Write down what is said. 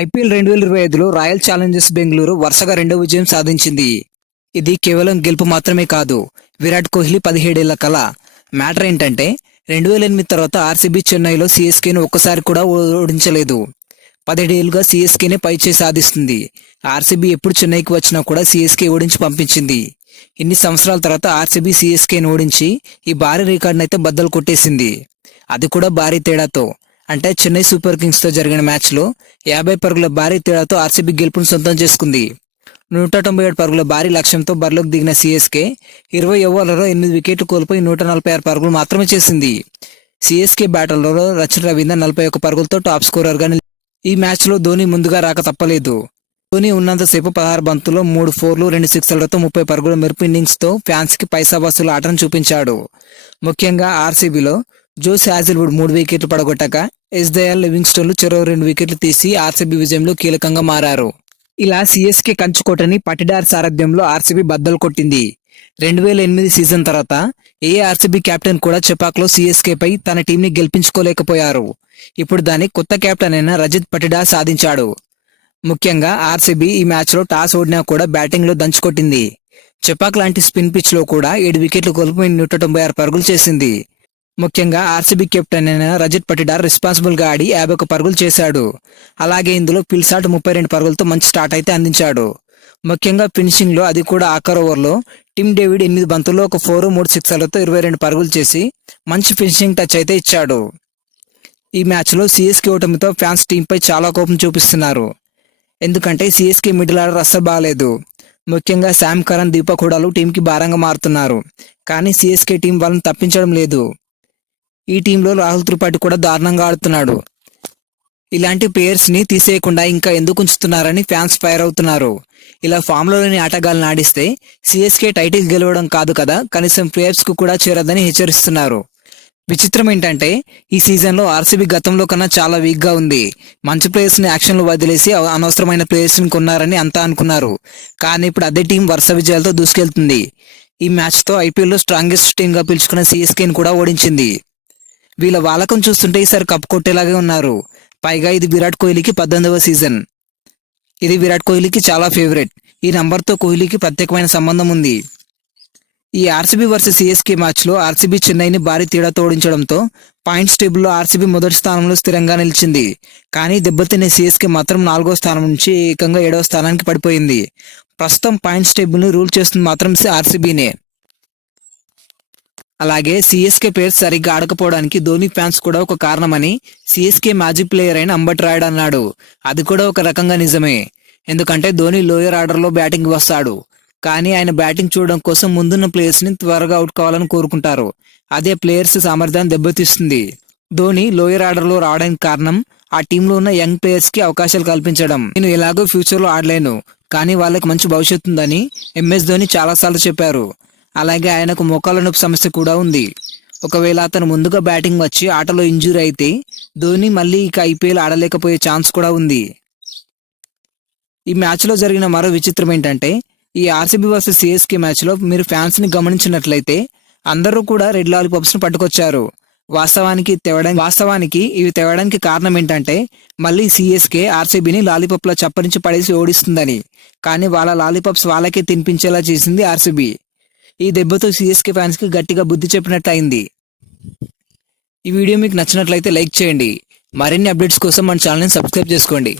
IPL 2025లో royal Challengers Bengaluru వరుసగా రెండో విజయం సాధించింది. ఇది కేవలం గెలుపు మాత్రమే కాదు, విరాట్ కోహ్లీ 17 ఏళ్ల కల. మ్యాటర్ ఏంటంటే 2008 తర్వాత ఆర్సీబీ చెన్నైలో సీఎస్కేను ఒక్కసారి కూడా ఓడించలేదు. 17 ఏళ్లుగా సీఎస్కేనే పైచేయి సాధిస్తుంది. ఆర్సీబీ ఎప్పుడు చెన్నైకి వచ్చినా కూడా సీఎస్కే ఓడించి పంపించింది. ఇన్ని సంవత్సరాల తర్వాత ఆర్సీబీ సీఎస్కేను ఓడించి ఈ భారీ రికార్డునైతే బద్దలు కొట్టేసింది. అది కూడా భారీ తేడాతో. అంటే చెన్నై సూపర్ కింగ్స్ తో జరిగిన మ్యాచ్ లో 50 పరుగుల భారీ తేడాతో ఆర్సీబీ గెలుపును సొంతం చేసుకుంది. 197 పరుగుల భారీ లక్ష్యంతో బరిలోకి దిగిన సీఎస్కే 20 ఓవర్లలో 8 వికెట్లు కోల్పోయి 146 పరుగులు మాత్రమే చేసింది. సీఎస్కే బ్యాటర్లలో రచిన్ రవీంద్ర 41 పరుగులతో టాప్ స్కోరర్ గా ఈ మ్యాచ్ లో ధోని ముందుగా రాక తప్పలేదు. ధోని ఉన్నంతసేపు 16 బంతుల్లో 3 4లు 2 6లతో 30 పరుగుల మెరుపు ఇన్నింగ్స్ తో ఫ్యాన్స్ కి పైసా వసూలు ఆటను చూపించాడు. ముఖ్యంగా ఆర్సీబీలో జోస్ హ్యాజిల్వుడ్ 3 వికెట్లు పడగొట్టగా ఎస్ దయాల్ లివింగ్స్టోన్లు చెరో 2 వికెట్లు తీసి ఆర్సీబీ విజయంలో కీలకంగా మారారు. ఇలా సీఎస్కే కంచుకోటని పటిడార్ సారథ్యంలో ఆర్సీబీ బద్దలు కొట్టింది. 2008 సీజన్ తర్వాత ఏ ఆర్సీబీ కెప్టెన్ కూడా చెపాక్లో సీఎస్కే పై తన టీంని గెలిపించుకోలేకపోయారు. ఇప్పుడు దాన్ని కొత్త కెప్టెన్ అయిన రజత్ పటిడార్ సాధించాడు. ముఖ్యంగా ఆర్సీబీ ఈ మ్యాచ్ లో టాస్ ఓడినా కూడా బ్యాటింగ్ లో దంచుకొట్టింది. చెపాక్ లాంటి స్పిన్ పిచ్ లో కూడా 7 వికెట్లు కోల్పోయి 196 పరుగులు చేసింది. ముఖ్యంగా ఆర్సీబీ కెప్టెన్ అయిన రజత్ పటిడార్ రెస్పాన్సిబుల్ గా ఆడి 51 పరుగులు చేశాడు. అలాగే ఇందులో పిల్సాట్ 32 పరుగులతో మంచి స్టార్ట్ అయితే అందించాడు. ముఖ్యంగా ఫినిషింగ్ లో, అది కూడా ఆఖరి ఓవర్లో టిమ్ డేవిడ్ 8 బంతుల్లో 1 4 3 6లతో 22 పరుగులు చేసి మంచి ఫినిషింగ్ టచ్ అయితే ఇచ్చాడు. ఈ మ్యాచ్ లో సీఎస్కే ఓటమితో ఫ్యాన్స్ టీంపై చాలా కోపం చూపిస్తున్నారు. ఎందుకంటే సీఎస్కే మిడిల్ ఆర్డర్ అస్సలు బాగాలేదు. ముఖ్యంగా శామ్ కరణ్, దీపక్ హుడాలు టీంకి భారంగా మారుతున్నారు. కానీ సీఎస్కే టీం వాళ్ళని తప్పించడం లేదు. ఈ టీంలో రాహుల్ త్రిపాఠి కూడా దారుణంగా ఆడుతున్నాడు. ఇలాంటి ప్లేయర్స్ ని తీసేయకుండా ఇంకా ఎందుకు ఉంచుతున్నారని ఫ్యాన్స్ ఫైర్ అవుతున్నారు. ఇలా ఫామ్ లోని ఆటగాళ్ళని ఆడిస్తే సీఎస్కే టైటిల్ గెలవడం కాదు కదా, కనీసం ప్లేయర్స్ కు కూడా చేరదని హెచ్చరిస్తున్నారు. విచిత్రం ఏంటంటే ఈ సీజన్ లో ఆర్సీబీ గతంలో కన్నా చాలా వీక్ గా ఉంది. మంచి ప్లేయర్స్ ని యాక్షన్ లో వదిలేసి అనవసరమైన ప్లేయర్స్ ని కొన్నారని అంతా అనుకున్నారు. కానీ ఇప్పుడు అదే టీం వరుస విజయాలతో దూసుకెళ్తుంది. ఈ మ్యాచ్ తో ఐపీఎల్ లో స్ట్రాంగెస్ట్ టీమ్ గా పిలుచుకున్న సీఎస్కేని కూడా ఓడించింది. వీళ్ళ వాలకం చూస్తుంటే ఈసారి కప్ కొట్టేలాగే ఉన్నారు. పైగా ఇది విరాట్ కోహ్లీకి 18వ సీజన్. ఇది విరాట్ కోహ్లీకి చాలా ఫేవరెట్. ఈ నంబర్తో కోహ్లీకి ప్రత్యేకమైన సంబంధం ఉంది. ఈ ఆర్సీబీ వర్సెస్ సీఎస్కే మ్యాచ్ లో ఆర్సీబీ చెన్నైని భారీ తేడాతో ఓడించడంతో పాయింట్స్ టేబుల్లో ఆర్సీబీ మొదటి స్థానంలో స్థిరంగా నిలిచింది. కానీ దెబ్బతినే సీఎస్కే మాత్రం 4వ స్థానం నుంచి ఏకంగా 7వ స్థానానికి పడిపోయింది. ప్రస్తుతం పాయింట్స్ టేబుల్ ని రూల్ చేస్తుంది మాత్రం ఆర్సీబీనే. అలాగే సీఎస్కే ప్లేయర్స్ సరిగ్గా ఆడకపోవడానికి ధోని ఫ్యాన్స్ కూడా ఒక కారణమని సీఎస్కే మ్యాజిక్ ప్లేయర్ అయిన అంబట్ రాయుడు అన్నాడు. అది కూడా ఒక రకంగా నిజమే. ఎందుకంటే ధోని లోయర్ ఆర్డర్ లో బ్యాటింగ్ వస్తాడు. కానీ ఆయన బ్యాటింగ్ చూడడం కోసం ముందున్న ప్లేయర్స్ ని త్వరగా అవుట్ కావాలని కోరుకుంటారు. అదే ప్లేయర్స్ సామర్థ్యాన్ని దెబ్బతీస్తుంది. ధోని లోయర్ ఆర్డర్ లో రావడానికి కారణం ఆ టీంలో ఉన్న యంగ్ ప్లేయర్స్ కి అవకాశాలు కల్పించడం. నేను ఎలాగో ఫ్యూచర్ లో ఆడలేను, కానీ వాళ్ళకి మంచి భవిష్యత్తు ఉందని ఎంఎస్ ధోని చాలాసార్లు చెప్పారు. అలాగే ఆయనకు మోకాళ్ళ నొప్పి సమస్య కూడా ఉంది. ఒకవేళ అతను ముందుగా బ్యాటింగ్ వచ్చి ఆటలో ఇంజూరీ అయితే ధోని మళ్ళీ ఇక ఐపీఎల్ ఆడలేకపోయే ఛాన్స్ కూడా ఉంది. ఈ మ్యాచ్ లో జరిగిన మరో విచిత్రం ఏంటంటే ఈ ఆర్సీబీ వర్సెస్ సీఎస్కే మ్యాచ్ లో మీరు ఫ్యాన్స్ ని గమనించినట్లయితే అందరూ కూడా రెడ్ లాలీపాప్స్ ని పట్టుకొచ్చారు. వాస్తవానికి ఇవి తేవడానికి కారణం ఏంటంటే మళ్ళీ సీఎస్కే ఆర్సీబీని లాలీపాప్ లా చప్పరించి పడేసి ఓడిస్తుందని. కానీ వాళ్ళ లాలీపాప్స్ వాళ్ళకే తినిపించేలా చేసింది ఆర్సీబీ. ఈ దెబ్బతో సీఎస్కే ఫ్యాన్స్ కి గట్టిగా బుద్ధి చెప్పినట్టు అయింది. ఈ వీడియో మీకు నచ్చినట్లయితే లైక్ చేయండి. మరిన్ని అప్డేట్స్ కోసం మన ఛానల్ని సబ్స్క్రైబ్ చేసుకోండి.